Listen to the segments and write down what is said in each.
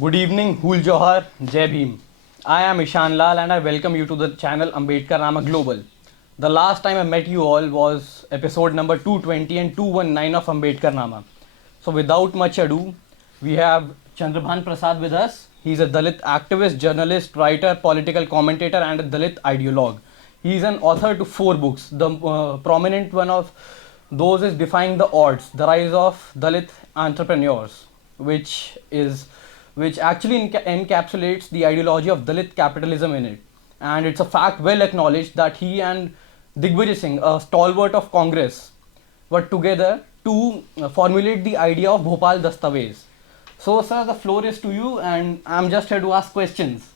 Good evening, Hul Johar, Jai Bhim. I am Ishan Lal and I welcome you to the channel AMBEDKARNAMA GLOBAL. The last time I met you all was episode number 220 and 219 of AMBEDKARNAMA. So without much ado, we have Chandra Bhan Prasad with us. He is a Dalit activist, journalist, writer, political commentator and a Dalit ideologue. He is an author to 4 books. The prominent one of those is Defying the Odds, The Rise of Dalit Entrepreneurs, which actually encapsulates the ideology of Dalit capitalism in it. And it's a fact well acknowledged that he and Digvijay Singh, a stalwart of Congress, were together to formulate the idea of Bhopal Dastavis. So, sir, the floor is to you, and I'm just here to ask questions.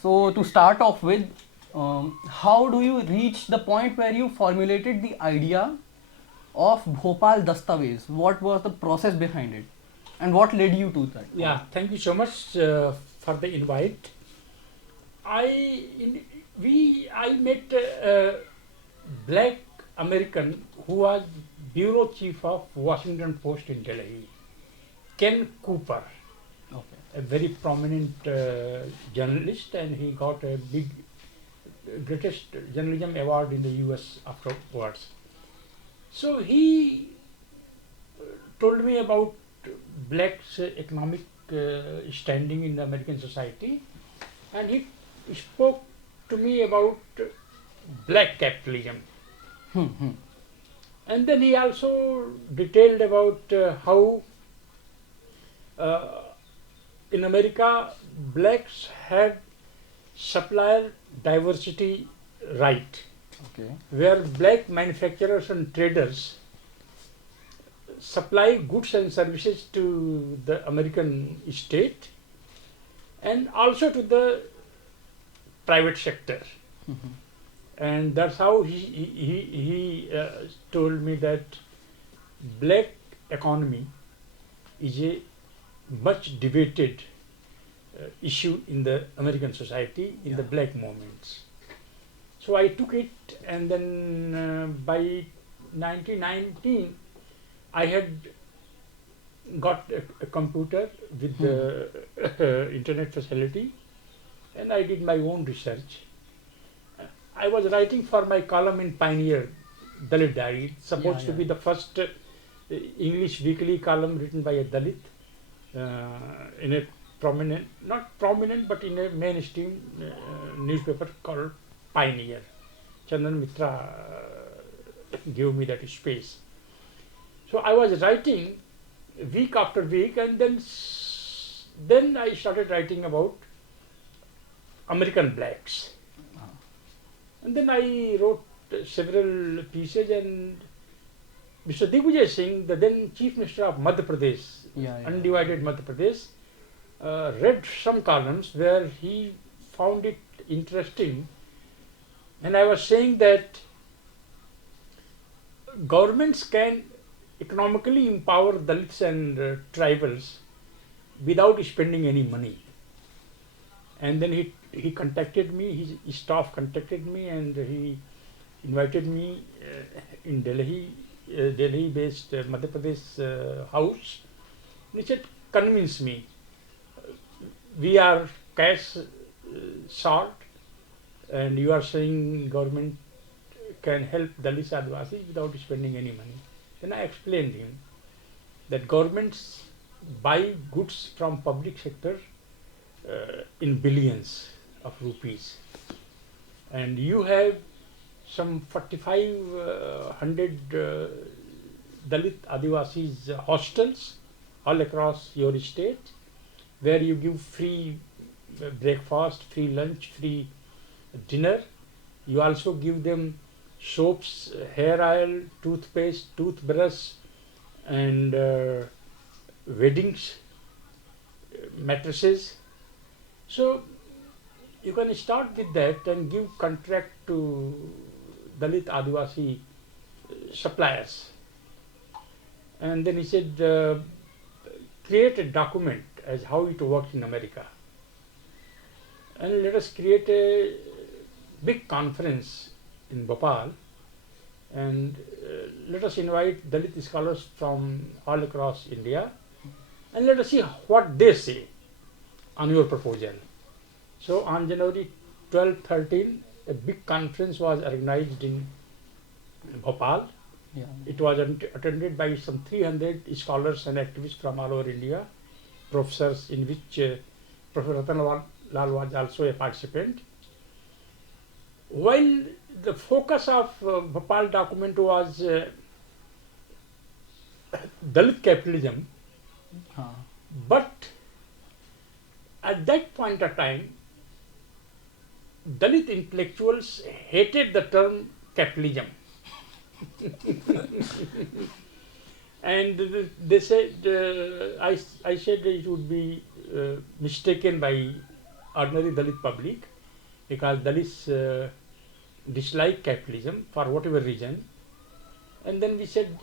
So, to start off with, how do you reach the point where you formulated the idea of Bhopal Dastavis? What was the process behind it? And what led you to that? Yeah, thank you so much for the invite. I met a black American who was bureau chief of Washington Post in Delhi, Ken Cooper, a very prominent journalist, and he got a greatest journalism award in the US afterwards. So he told me about blacks' economic standing in the American society, and he spoke to me about black capitalism. And then he also detailed about how in America blacks had supplier diversity right, where black manufacturers and traders supply goods and services to the American state and also to the private sector. And that's how he told me that black economy is a much debated issue in the American society, in the black movements. So I took it, and then by 1919 I had got a computer with the internet facility, and I did my own research. I was writing for my column in Pioneer, Dalit Diary. It's supposed to be the first English weekly column written by a Dalit in a prominent, not prominent, but in a mainstream newspaper called Pioneer. Chandan Mitra gave me that space. So I was writing week after week, and then I started writing about American blacks. And then I wrote several pieces, and Mr. Digvijay Singh, the then Chief Minister of Madhya Pradesh, undivided Madhya Pradesh, read some columns where he found it interesting, and I was saying that governments can economically empower Dalits and tribals without spending any money. And then he contacted me, his staff contacted me, and he invited me in Delhi-based Madhya Pradesh house. And he said, convince me. We are cash short, and you are saying government can help Dalits Adivasis without spending any money. Then I explained him that governments buy goods from public sector in billions of rupees, and you have some 4,500 Dalit Adivasis hostels all across your state, where you give free breakfast, free lunch, free dinner. You also give them soaps, hair oil, toothpaste, toothbrush, and weddings, mattresses. So you can start with that and give contract to Dalit Adivasi suppliers. And then he said, create a document as how it works in America, and let us create a big conference in Bhopal, and let us invite Dalit scholars from all across India, and let us see what they say. on your proposal. So on January 12, 13, a big conference was organized in Bhopal. Yeah. It was attended by some 300 scholars and activists from all over India, professors, in which Professor Ratan Lal was also a participant. While the focus of Bhopal document was Dalit capitalism, but at that point of time, Dalit intellectuals hated the term capitalism. And they said, I said it would be mistaken by ordinary Dalit public, because Dalits dislike capitalism for whatever reason. And then we said,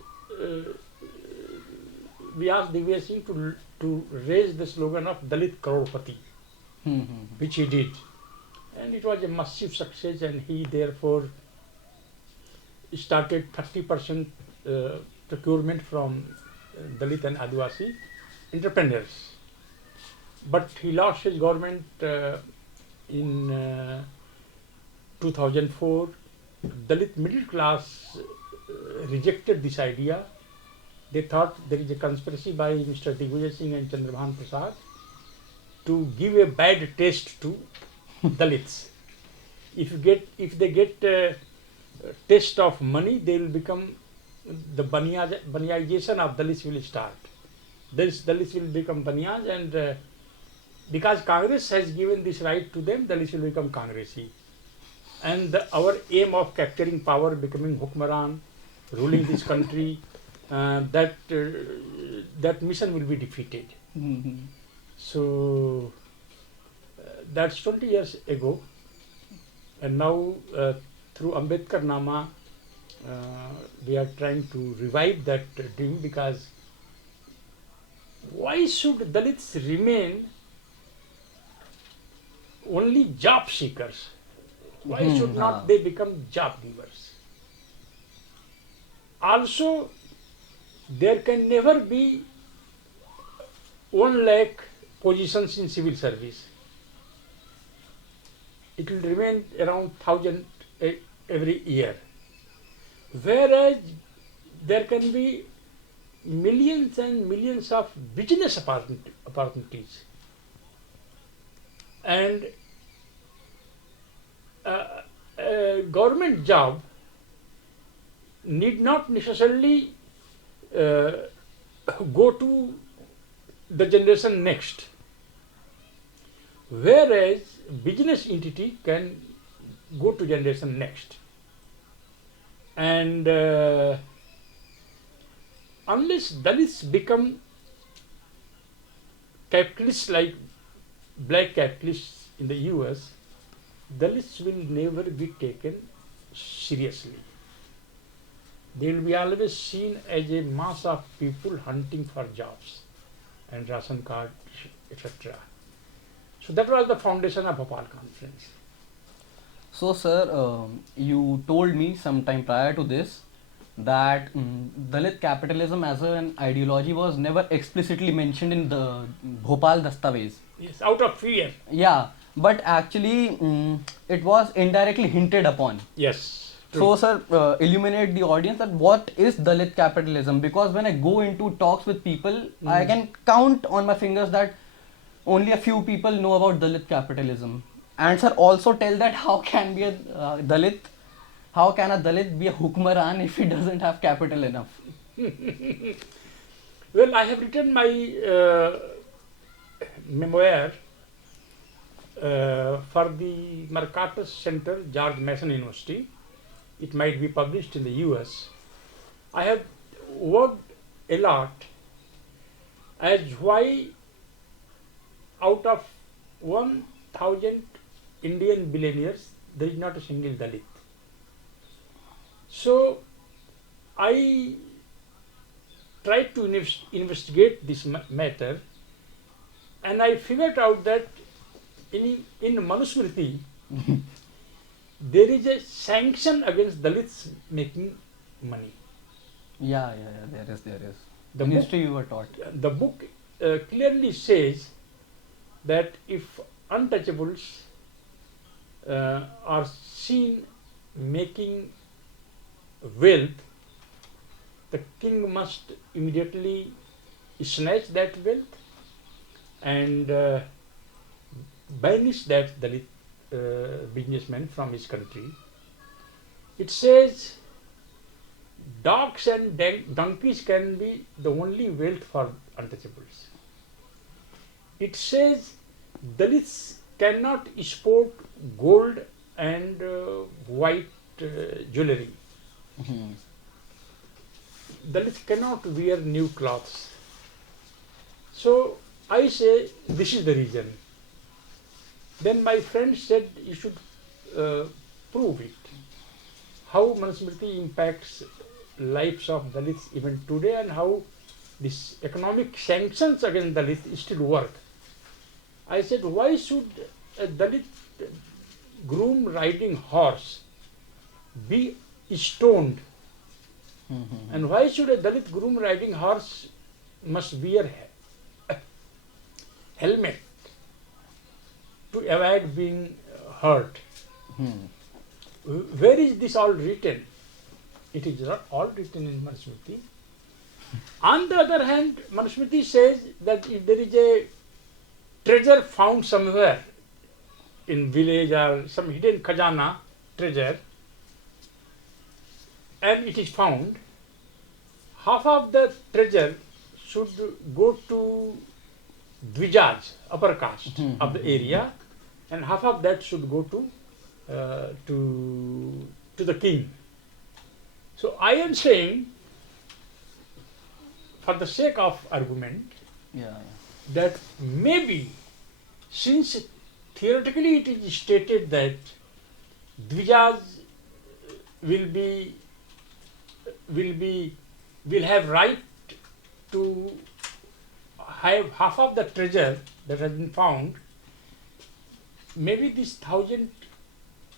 we asked Divya Singh to raise the slogan of Dalit Crorepati, which he did. And it was a massive success, and he therefore started 30% procurement from Dalit and Adivasi entrepreneurs. But he lost his government in 2004. Dalit middle class rejected this idea. They thought there is a conspiracy by Mr. Digvijay Singh and Chandra Bhan Prasad to give a bad taste to Dalits. If they get taste of money, they will become, the baniyization of Dalits will start. Dalits will become baniyas, and because Congress has given this right to them, Dalits will become Congresi. And our aim of capturing power, becoming Hukmaran, ruling this country, that mission will be defeated. So that's 20 years ago, and now through AMBEDKARNAMA we are trying to revive that dream, because why should Dalits remain only job seekers? Why should not they become job givers? Also, there can never be 1 lakh positions in civil service. It will remain around 1,000 every year. Whereas there can be millions and millions of business opportunities. And a government job need not necessarily go to the generation next, whereas business entity can go to generation next. And unless Dalits become capitalists like black capitalists in the US, Dalits will never be taken seriously. They will be always seen as a mass of people hunting for jobs and ration card, etc. So that was the foundation of Bhopal conference. So sir, you told me sometime prior to this that Dalit capitalism as an ideology was never explicitly mentioned in the Bhopal Dastavis. Yes, out of fear. Yeah, but actually it was indirectly hinted upon. Yes. True. So sir, illuminate the audience that what is Dalit capitalism, because when I go into talks with people, I can count on my fingers that only a few people know about Dalit capitalism. And sir, also tell that how can be a Dalit, how can a Dalit be a Hukmaran if he doesn't have capital enough? Well, I have written my memoir for the Mercatus Center, George Mason University. It might be published in the US. I have worked a lot as why out of 1,000 Indian billionaires, there is not a single Dalit. So I tried to investigate this matter, and I figured out that in Manusmriti, there is a sanction against Dalits making money. Yeah, there is. The In book, history you were taught. The book clearly says that if untouchables are seen making wealth, the king must immediately snatch that wealth and banish that Dalit businessman from his country. It says dogs and donkeys can be the only wealth for untouchables. It says Dalits cannot sport gold and white jewelry. Mhm. Dalits cannot wear new clothes. So I say this is the reason. Then my friend said you should prove it. How Manusmriti impacts lives of Dalits even today and how this economic sanctions against Dalits still work. I said, why should a Dalit groom riding horse be stoned? Mhm. And why should a Dalit groom riding horse must wear a helmet to avoid being hurt? Mhm. Where is this all written? It is not all written in Manusmriti. On the other hand, Manusmriti says that if there is a treasure found somewhere in village or some hidden khajana treasure, and it is found, half of the treasure should go to Dvijaj, upper caste of the area, and half of that should go to the king. So I am saying, for the sake of argument, Yeah. that maybe since theoretically it is stated that Dvijas will have right to have half of the treasure that has been found, maybe these 1,000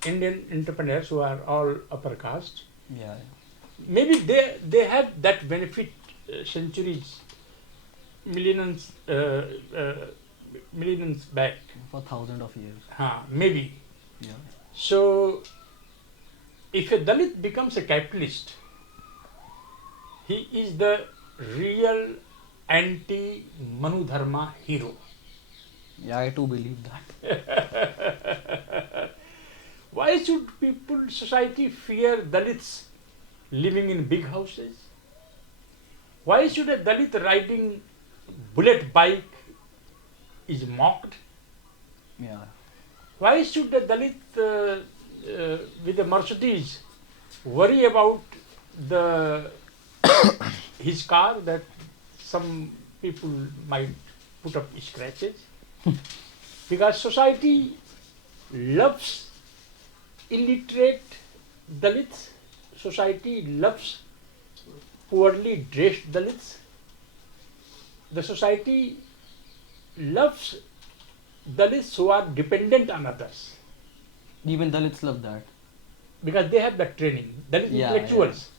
Indian entrepreneurs who are all upper caste, Yeah. maybe they have that benefit centuries, millions back. For thousands of years. Maybe. Yeah. So, if a Dalit becomes a capitalist, he is the real anti-Manu Dharma hero. Yeah, I too believe that. Why should society fear Dalits living in big houses? Why should a Dalit riding bullet bike is mocked? Yeah. Why should a Dalit with a Mercedes worry about his car that some people might put up scratches? Because society loves illiterate Dalits, society loves poorly dressed Dalits, the society loves Dalits who are dependent on others Even Dalits love that. because they have that training. Dalit Yeah, intellectuals,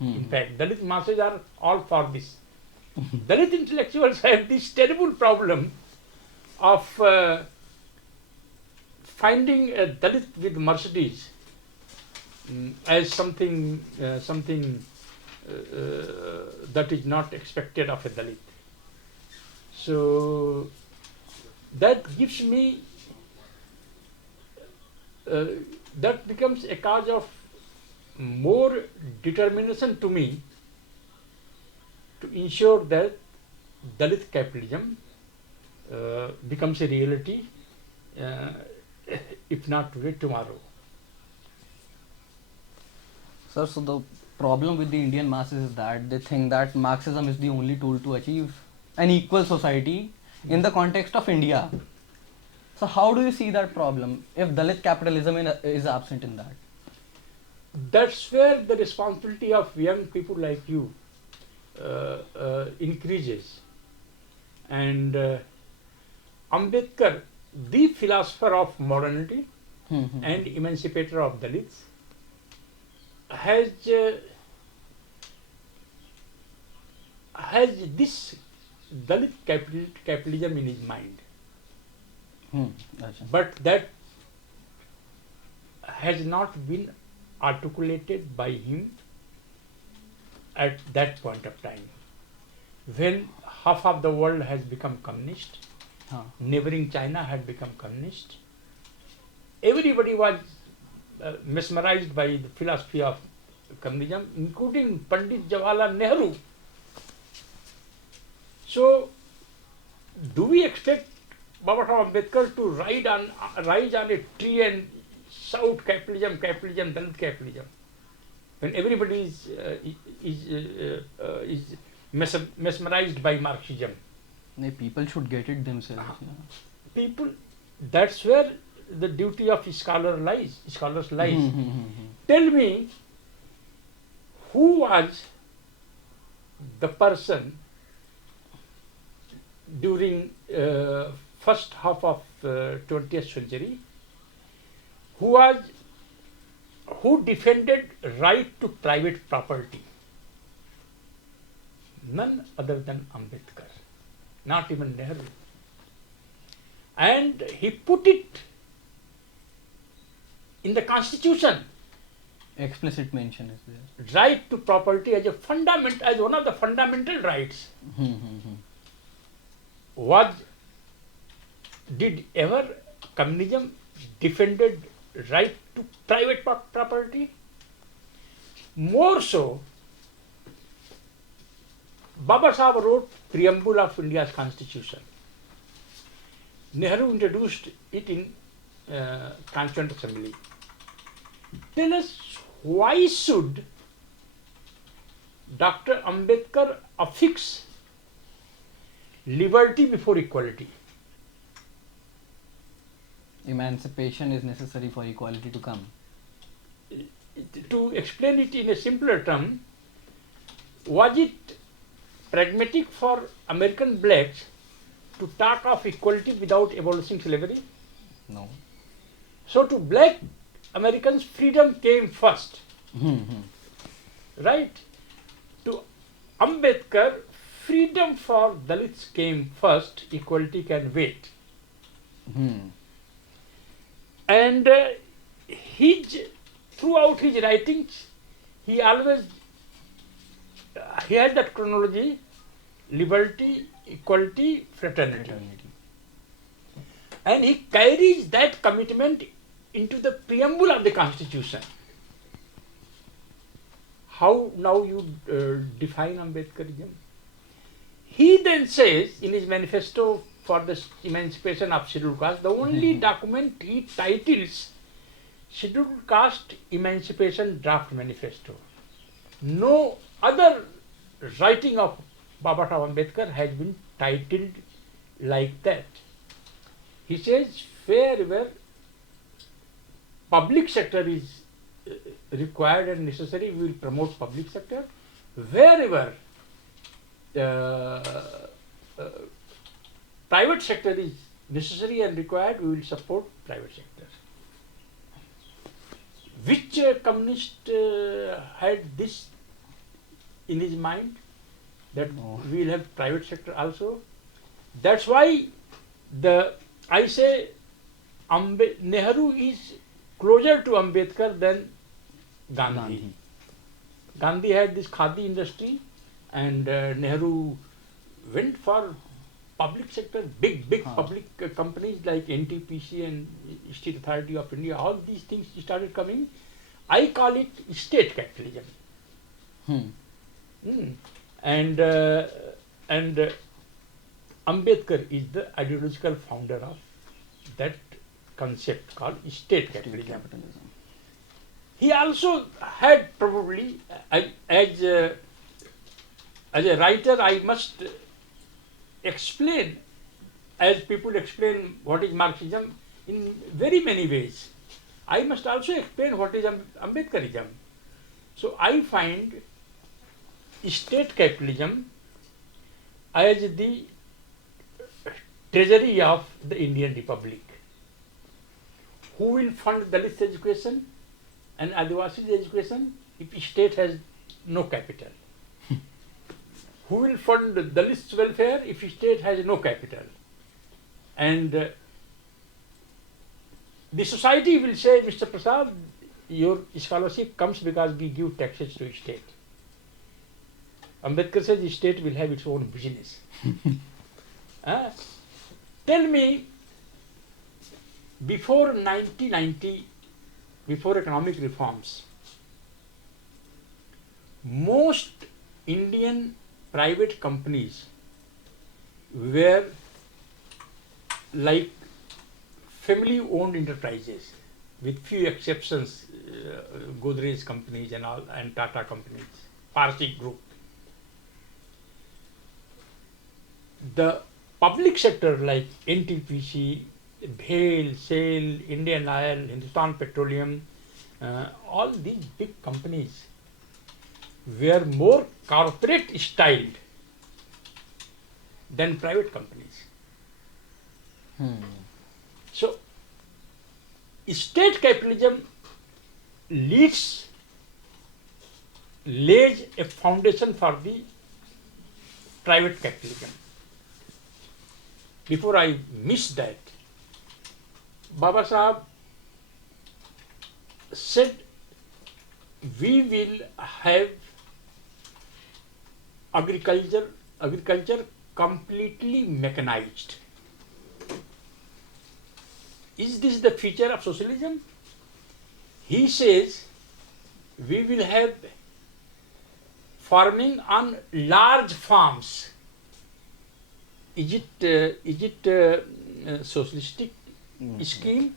in fact, Dalit masses are all for this. Dalit intellectuals have this terrible problem of finding a Dalit with Mercedes as something that is not expected of a Dalit. So that gives me, that becomes a cause of more determination to me to ensure that Dalit capitalism becomes a reality, if not today, tomorrow. Sir, so the problem with the Indian masses is that they think that Marxism is the only tool to achieve an equal society in the context of India. So how do you see that problem if Dalit capitalism is absent in that? That's where the responsibility of young people like you increases. And Ambedkar, the philosopher of modernity and emancipator of Dalits, has this Dalit capitalism in his mind. Gotcha. But that has not been articulated by him at that point of time. When half of the world has become communist, neighboring China had become communist, everybody was mesmerized by the philosophy of communism, including Pandit Jawaharlal Nehru. So, do we expect Baba Saheb Ambedkar to rise on a tree and shout capitalism, capitalism, Dalit capitalism, when everybody is mesmerized by Marxism? People should get it themselves. People, that's where the duty of scholars lies. Tell me, who was the person during first half of 20th century who defended right to private property? None other than Ambedkar, not even Nehru. And he put it in the constitution. Explicit mention is there. Right to property as one of the fundamental rights. Did ever communism defended right to private property? More so, Baba Saheb wrote preamble of India's constitution. Nehru introduced it in Constituent Assembly. Tell us, why should Dr. Ambedkar affix liberty before equality? Emancipation is necessary for equality to come. To explain it in a simpler term, was it pragmatic for American blacks to talk of equality without abolishing slavery? No. So to black Americans, freedom came first. Right? To Ambedkar, freedom for Dalits came first, equality can wait. And throughout his writings, he had that chronology: liberty, equality, fraternity. And he carries that commitment into the preamble of the Constitution. How now you define Ambedkarism? He then says in his manifesto for the emancipation of scheduled caste, the only document he titles Scheduled Caste Emancipation Draft Manifesto. No other writing of Baba Saheb Ambedkar has been titled like that. He says, wherever public sector is required and necessary, we will promote public sector. Wherever private sector is necessary and required, we will support private sector. Which communist had this in his mind, that we will have private sector also? That's why I say Nehru is closer to Ambedkar than Gandhi. Gandhi had this khadi industry, and Nehru went for public sector, big public companies like NTPC and State Authority of India. All these things started coming. I call it state capitalism. And Ambedkar is the ideological founder of that concept called state capitalism. He also had probably, as a writer, I must explain, as people explain what is Marxism in very many ways, I must also explain what is Ambedkarism. So I find state capitalism as the treasury of the Indian Republic. Who will fund Dalits education and Adivasis education if state has no capital? Who will fund Dalits welfare if state has no capital? And The society will say, Mr. Prasad, your scholarship comes because we give taxes to state. Ambedkar says the state will have its own business. Tell me, before 1990, before economic reforms, most Indian private companies were like family-owned enterprises, with few exceptions, Godrej companies and all, and Tata companies, Parsi group. The public sector like NTPC, BHEL, SAIL, Indian Oil, Hindustan Petroleum, all these big companies were more corporate styled than private companies. So, state capitalism lays a foundation for the private capitalism. Before I miss that, Baba Sahab said we will have agriculture completely mechanized. Is this the feature of socialism? He says we will have farming on large farms. Is it socialistic scheme?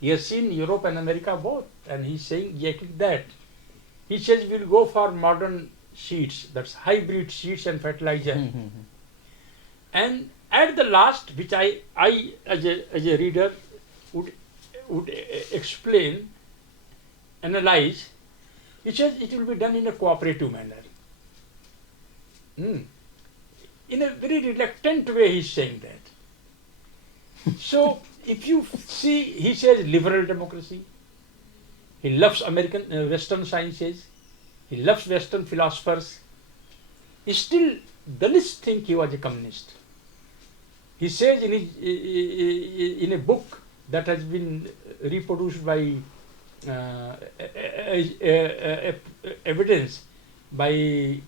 He has seen Europe and America both, and he's saying exactly that. He says we'll go for modern seeds, that's hybrid seeds and fertilizer. And at the last, which I as a reader would explain, analyze, he says it will be done in a cooperative manner. In a very reluctant way, he's saying that. So, if you see, he says liberal democracy. He loves Western sciences. He loves Western philosophers. Still, Dalits think he was a communist. He says in a book that has been reproduced by evidence by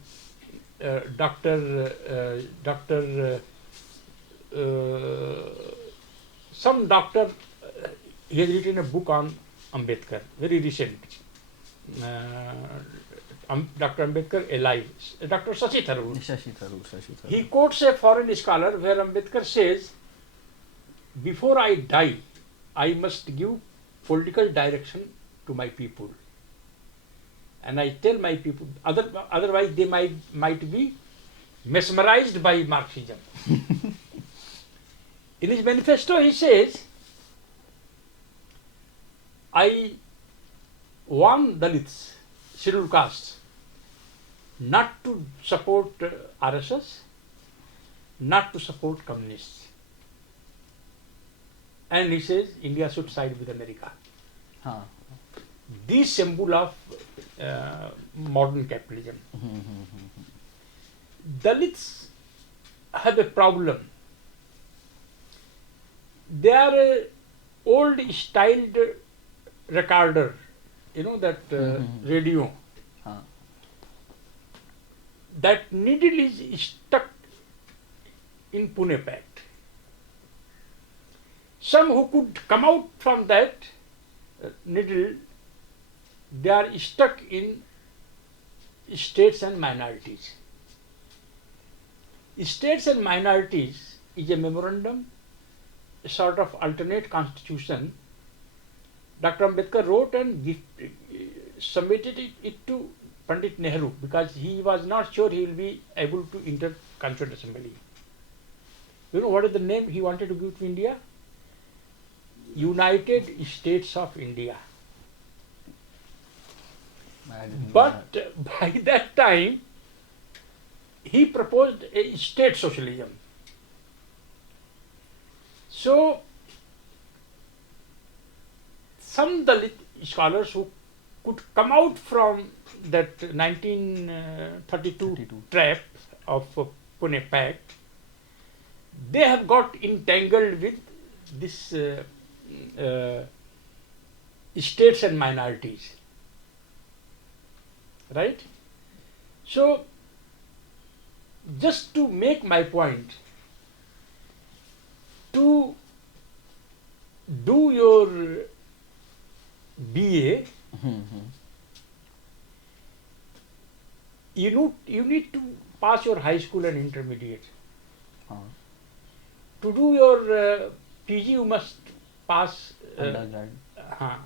some doctor, he has written a book on Ambedkar, very recent. Dr. Ambedkar alive, Dr. Shashi Tharoor. He quotes a foreign scholar where Ambedkar says, before I die, I must give political direction to my people. And I tell my people, otherwise they might be mesmerized by Marxism. In his manifesto, he says, I warn Dalits, scheduled castes, not to support RSS, not to support communists. And he says India should side with America. The symbol of modern capitalism. Dalits have a problem. They are a old styled recorder, that radio. That needle is stuck in Pune Pact. Some who could come out from that needle, they are stuck in states and minorities. States and minorities is a memorandum, a sort of alternate constitution. Dr. Ambedkar wrote and submitted it to Pandit Nehru because he was not sure he will be able to enter Constituent Assembly. You know what is the name he wanted to give to India? United States of India. But by that time, he proposed a state socialism. So, some Dalit scholars who could come out from that 1932 trap of Pune Pact, they have got entangled with this uh, states and minorities, right? So, just to make my point, to do your BA, you need to pass your high school and intermediate. To do your PG, you must pass undergrad.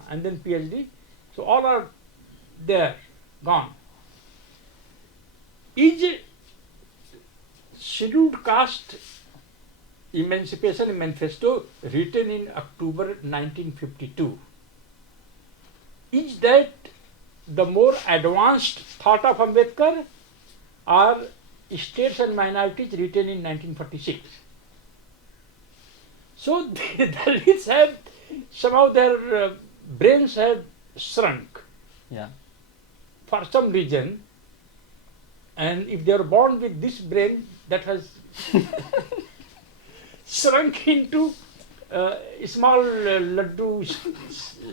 And then PhD. So all are there, gone. Is scheduled caste Emancipation Manifesto written in October 1952, is that the more advanced thought of Ambedkar, or states and minorities written in 1946? So the Dalits have somehow their brains have shrunk, Yeah. for some reason, and if they are born with this brain that has shrunk into small laddu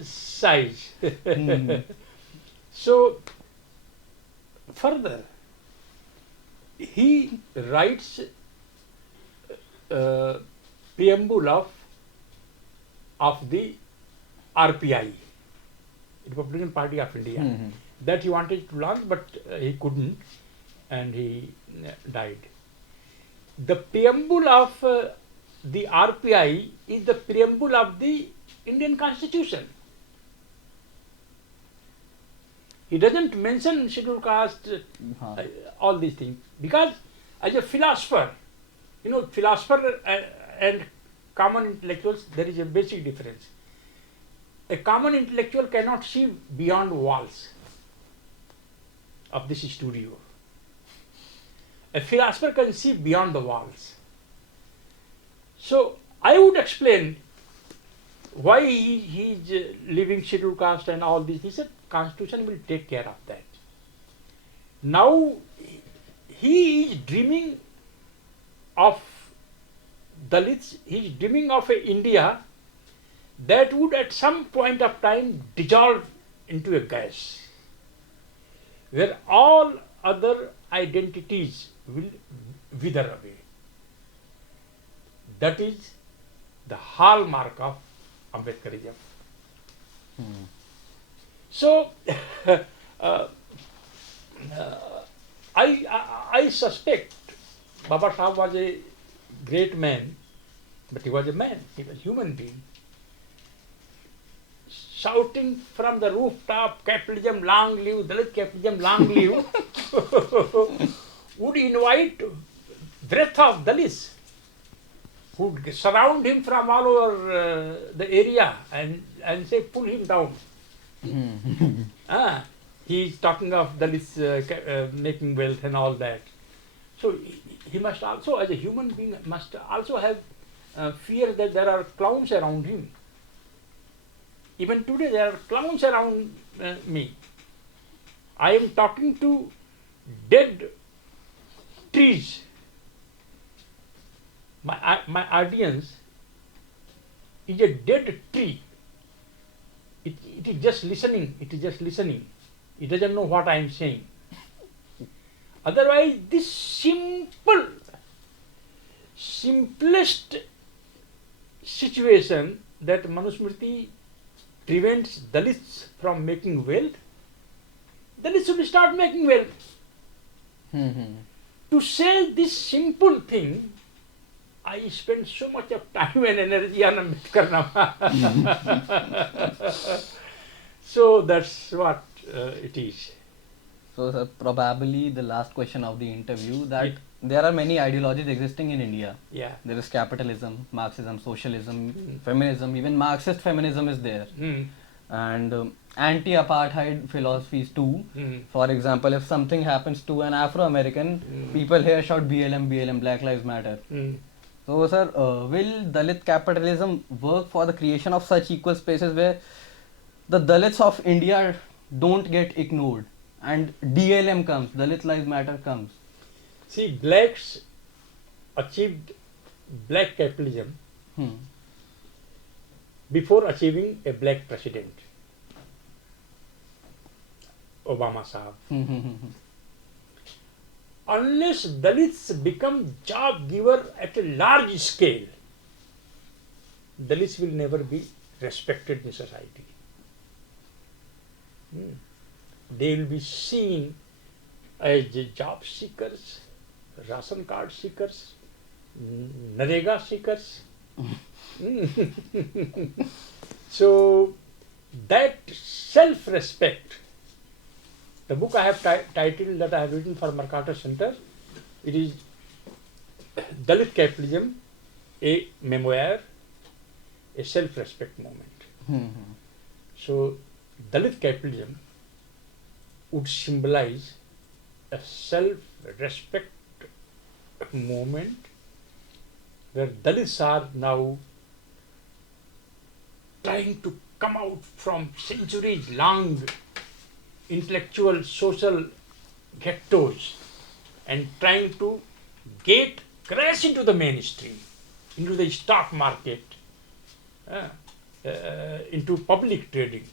size. So further, he writes preamble of the RPI, Republican Party of India, that he wanted to launch, but he couldn't, and he died. The preamble of the RPI is the preamble of the Indian Constitution. He doesn't mention scheduled caste, all these things, because as a philosopher, philosopher and common intellectuals, there is a basic difference. A common intellectual cannot see beyond walls of this studio. A philosopher can see beyond the walls. So I would explain why he is leaving scheduled caste and all this. He said Constitution will take care of that. Now he is dreaming of Dalits, he is dreaming of a India that would at some point of time dissolve into a gas, where all other identities will wither away. That is the hallmark of Ambedkarism. So, I suspect Baba Sahib was a great man, but he was a man, he was a human being. Shouting from the rooftop, capitalism long live, Dalit capitalism long live, would invite breath of Dalits, who would surround him from all over the area and say, pull him down. He is talking of Dalits making wealth and all that. So he must also, as a human being, must also have fear that there are clowns around him. Even today there are clowns around me. I am talking to dead trees. My audience is a dead tree. It is just listening. It is just listening. It doesn't know what I am saying. Otherwise, this simplest situation that Manusmriti prevents Dalits from making wealth, Dalits should start making wealth. To say this simple thing, I spend so much of time and energy on AMBEDKARNAMA. So that's what it is. So, sir, probably the last question of the interview, that there are many ideologies existing in India. Yeah. There is capitalism, Marxism, socialism, feminism, even Marxist feminism is there. And anti-apartheid philosophies too. For example, if something happens to an Afro-American, people here shout BLM, BLM, Black Lives Matter. So, sir, will Dalit capitalism work for the creation of such equal spaces where the Dalits of India don't get ignored and DLM comes, Dalit Lives Matter comes? See, blacks achieved black capitalism before achieving a black president, Obama Sahab. Unless Dalits become job giver at a large scale, Dalits will never be respected in society. They will be seen as job seekers, ration card seekers, Narega seekers. So that self-respect, the book I have titled that I have written for Mercator Center, it is Dalit Capitalism, a memoir, a self-respect moment. So Dalit capitalism would symbolize a self-respect movement where Dalits are now trying to come out from centuries-long intellectual, social ghettos and trying to crash into the mainstream, into the stock market, into public trading.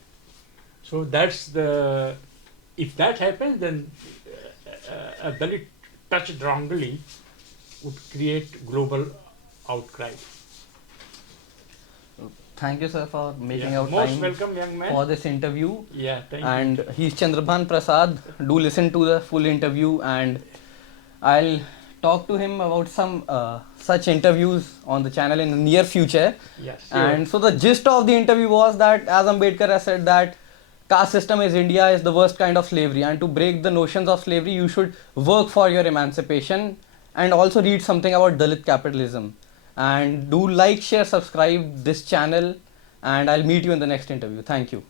So that's if that happens, then a Dalit touched wrongly would create global outcry. Thank you, sir, for making out Most time welcome, young man. for this interview. Yeah, thank you. And he's Chandra Bhan Prasad. Do listen to the full interview, and I'll talk to him about some such interviews on the channel in the near future. Yes. And so the gist of the interview was that, as Ambedkar has said, that caste system is India is the worst kind of slavery, and to break the notions of slavery, you should work for your emancipation and also read something about Dalit capitalism. And do like, share, subscribe this channel, and I'll meet you in the next interview. Thank you.